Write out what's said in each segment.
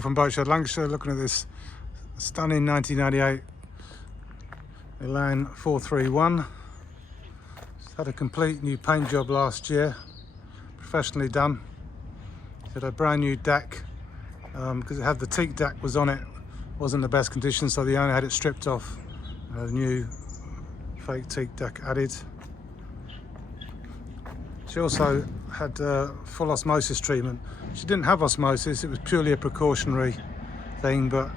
From Boatshed, Lancashire, looking at this stunning 1998 Elan 431. It's had a complete new paint job last year, professionally done. It had a brand new deck because it had the teak deck was on it, wasn't the best condition, so the owner had it stripped off and a new fake teak deck added. She also had full osmosis treatment. She didn't have osmosis, it was purely a precautionary thing, but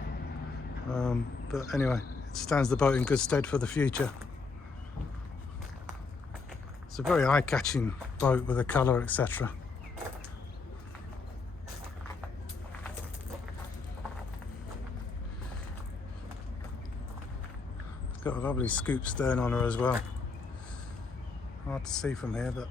anyway, it stands the boat in good stead for the future. It's a very eye-catching boat with the colour, etc. It's got a lovely scoop stern on her as well. Hard to see from here, but